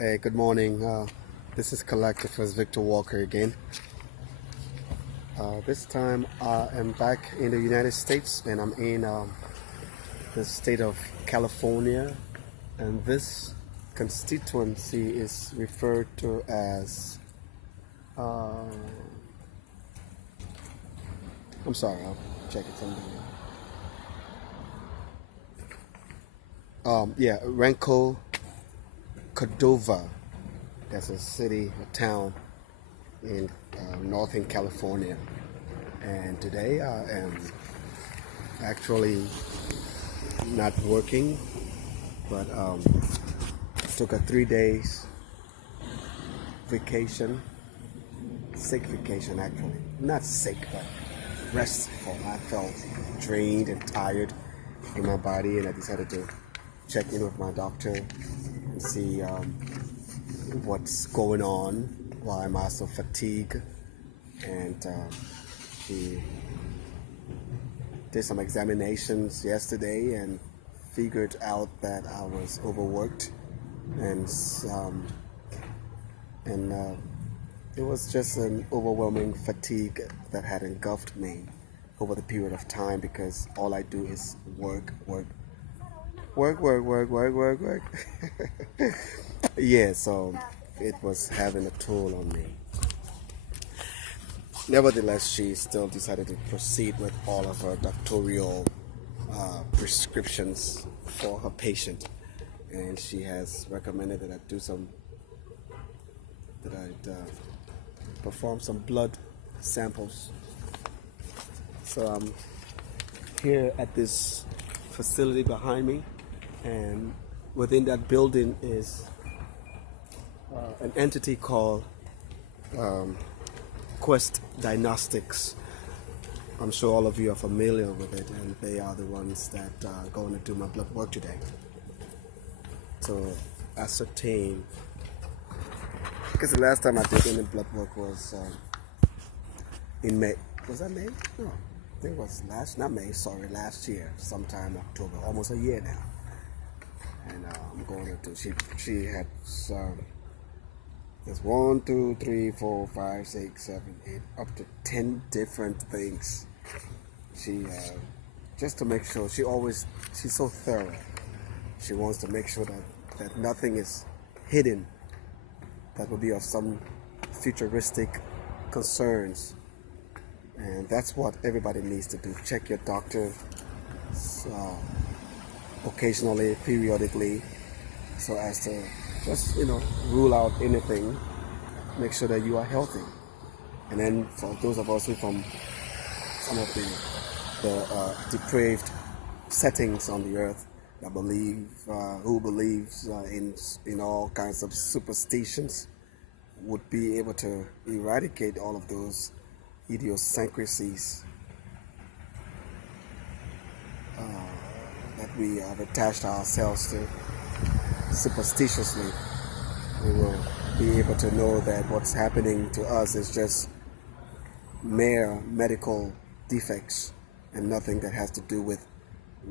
Hey, good morning. This is Collectivist Victor Walker again. This time I am back in the United States and I'm in the state of California. And this constituency is referred to as, I'm sorry, I'll check it someday. Rancho Cordova. That's a city, a town in Northern California. And today I am actually not working, but took a 3 days vacation, sick vacation actually. Not sick, but restful. I felt drained and tired in my body, and I decided to check in with my doctor and see what's going on, why am I so fatigued. And he did some examinations yesterday and figured out that I was overworked, and it was just an overwhelming fatigue that had engulfed me over the period of time, because all I do is work, work, work, work, work, work, work, work. Yeah, so it was having a toll on me. Nevertheless, she still decided to proceed with all of her doctoral prescriptions for her patient, and she has recommended that I perform some blood samples. So I'm here at this facility behind me, and within that building is an entity called Quest Diagnostics. I'm sure all of you are familiar with it, and they are the ones that are going to do my blood work today to ascertain. Because the last time I did any blood work was in May. Was that May? No, I think it was last year, sometime October, almost a year now. And I'm going to do. She had there's 1, 2, 3, 4, 5, 6, 7, 8, up to 10 different things. She just to make sure. She's so thorough. She wants to make sure that nothing is hidden that will be of some futuristic concerns. And that's what everybody needs to do. Check your doctor occasionally, periodically, so as to just rule out anything. Make sure that you are healthy. And then for those of us who from some of the depraved settings on the earth that who believes in all kinds of superstitions, would be able to eradicate all of those idiosyncrasies that we have attached ourselves to superstitiously. We will be able to know that what's happening to us is just mere medical defects and nothing that has to do with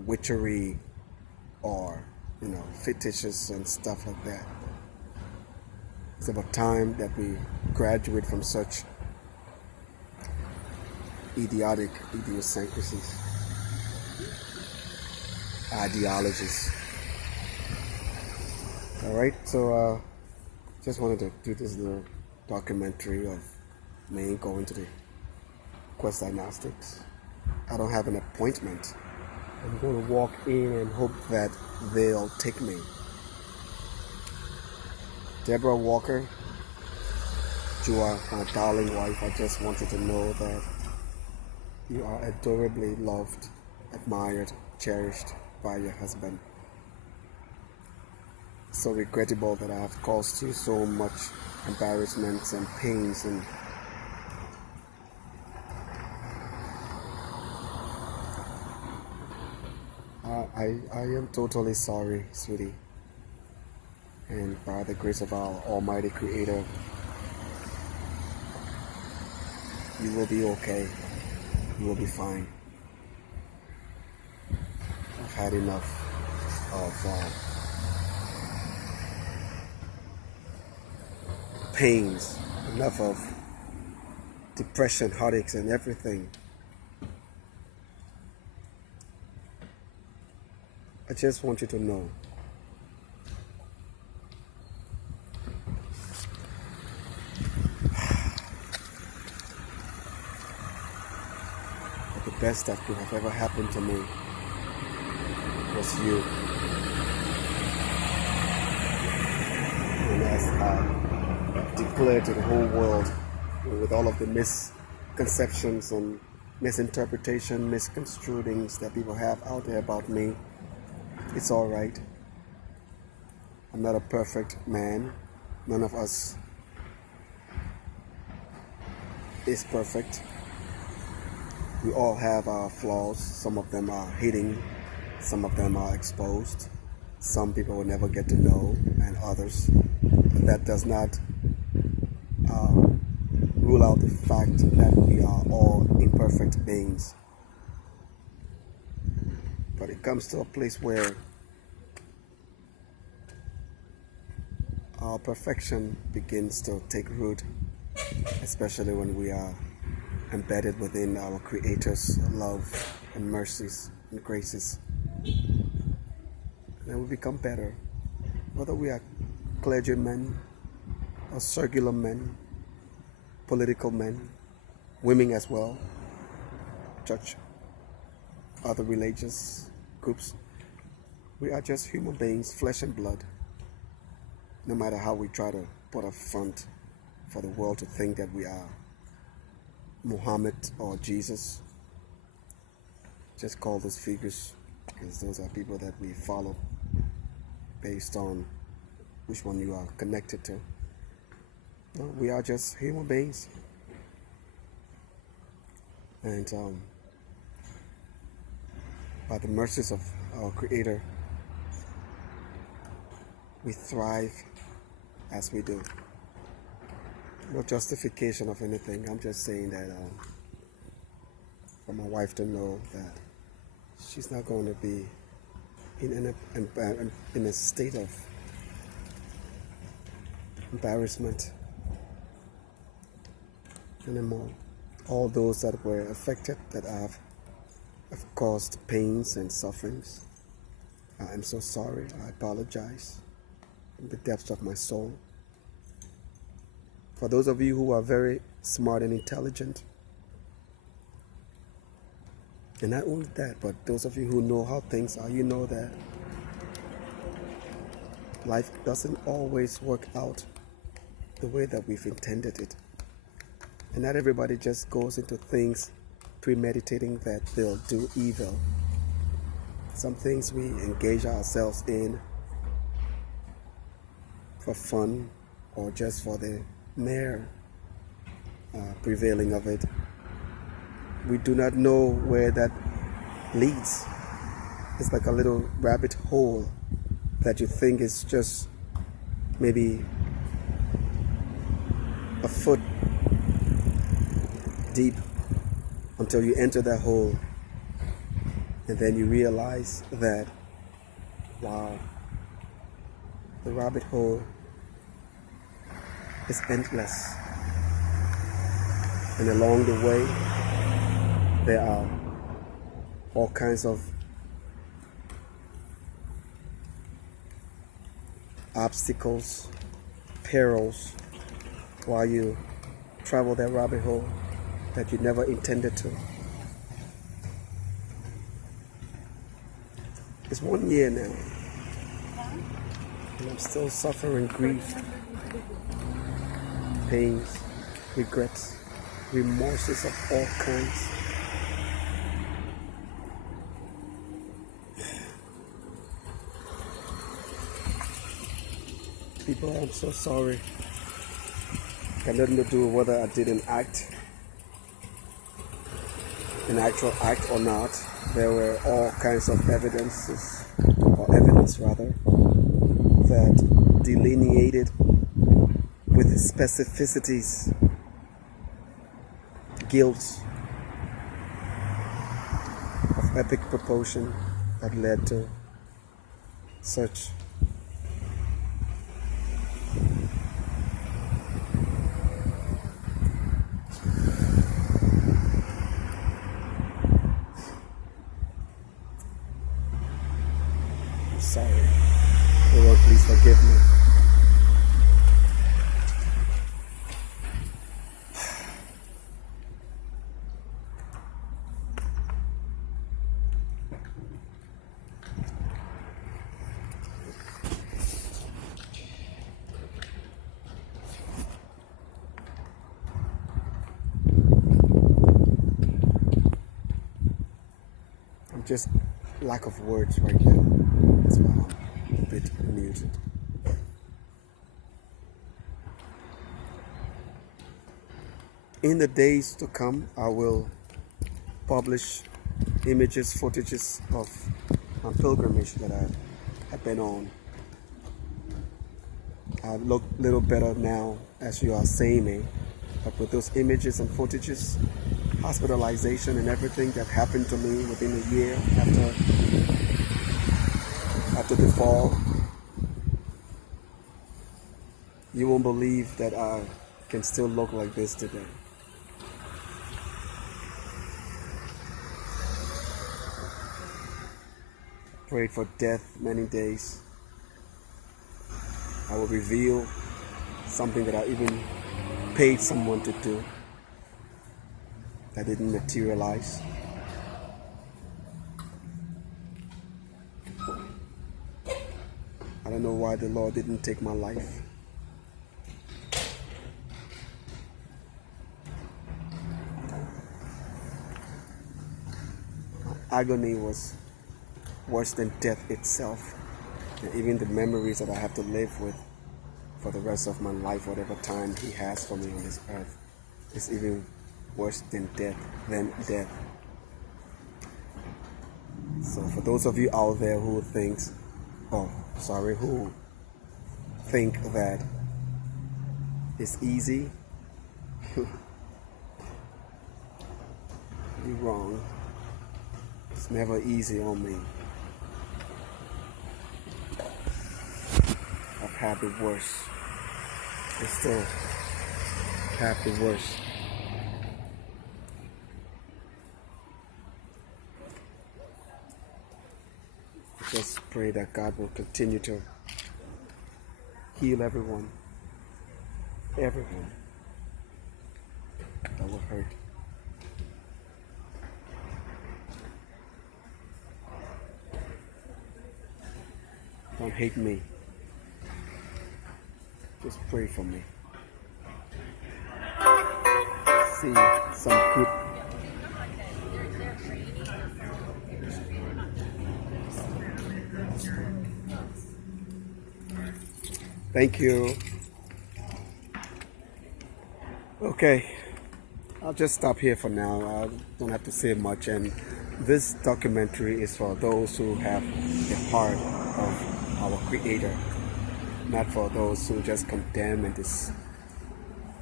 witchery or fetishes and stuff like that. It's about time that we graduate from such idiotic idiosyncrasies, ideologies. Alright, so just wanted to do this little documentary of me going to the Quest Diagnostics. I don't have an appointment. I'm going to walk in and hope that they'll take me. Deborah Walker, you are my darling wife. I just wanted to know that you are adorably loved, admired, cherished by your husband. So regrettable that I have caused you so much embarrassments and pains, and I am totally sorry, sweetie. And by the grace of our Almighty Creator, you will be okay. You will be fine. I've had enough of pains, enough of depression, heartaches, and everything. I just want you to know that the best that could have ever happened to me was you. And as I declared to the whole world, with all of the misconceptions and misinterpretation, misconstruings that people have out there about me, it's all right. I'm not a perfect man. None of us is perfect. We all have our flaws. Some of them are hidden, some of them are exposed. Some people will never get to know, and others. That does not rule out the fact that we are all imperfect beings. But it comes to a place where our perfection begins to take root, especially when we are embedded within our Creator's love and mercies and graces. Then we become better, whether we are clergymen or circular men, political men, women as well, church, other religious groups. We are just human beings, flesh and blood. No matter how we try to put a front for the world to think that we are Muhammad or Jesus, just call those figures, because those are people that we follow based on which one you are connected to. No, we are just human beings. And by the mercies of our Creator, we thrive as we do. No justification of anything. I'm just saying that for my wife to know that she's not going to be in a state of embarrassment anymore. All those that were affected, that have caused pains and sufferings, I am so sorry. I apologize from the depths of my soul. For those of you who are very smart and intelligent, and not only that, but those of you who know how things are, you know that life doesn't always work out the way that we've intended it. And not everybody just goes into things premeditating that they'll do evil. Some things we engage ourselves in for fun or just for the mere prevailing of it. We do not know where that leads. It's like a little rabbit hole that you think is just maybe a foot deep until you enter that hole, and then you realize that, wow, the rabbit hole is endless, and along the way there are all kinds of obstacles, perils, while you travel that rabbit hole that you never intended to. It's 1 year now, and I'm still suffering grief, pains, regrets, remorses of all kinds. People, I'm so sorry. It had nothing to do with whether I did an actual act or not. There were all kinds of evidence rather, that delineated with specificities guilt of epic proportion that led to such Oh Lord, please forgive me. I'm just lack of words right now. That's why I'm a bit muted. In the days to come, I will publish images, footages of my pilgrimage that I have been on. I look a little better now, as you are saying me, but with those images and footages, hospitalization and everything that happened to me within a year after the fall, you won't believe that I can still look like this today. Prayed for death many days. I will reveal something that I even paid someone to do that didn't materialize. I don't know why the Lord didn't take my life. Agony was worse than death itself. And even the memories that I have to live with for the rest of my life, whatever time He has for me on this earth, is even worse than death. So for those of you out there who think that it's easy, you're wrong. It's never easy on me. I've had the worst. I still have the worst. Just pray that God will continue to heal everyone that will hurt. Don't hate me. Just pray for me. See some good. Thank you. Okay, I'll just stop here for now. I don't have to say much, and this documentary is for those who have the heart of our Creator, not for those who just condemn and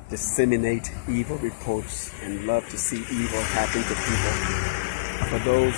disseminate evil reports and love to see evil happen to people. For those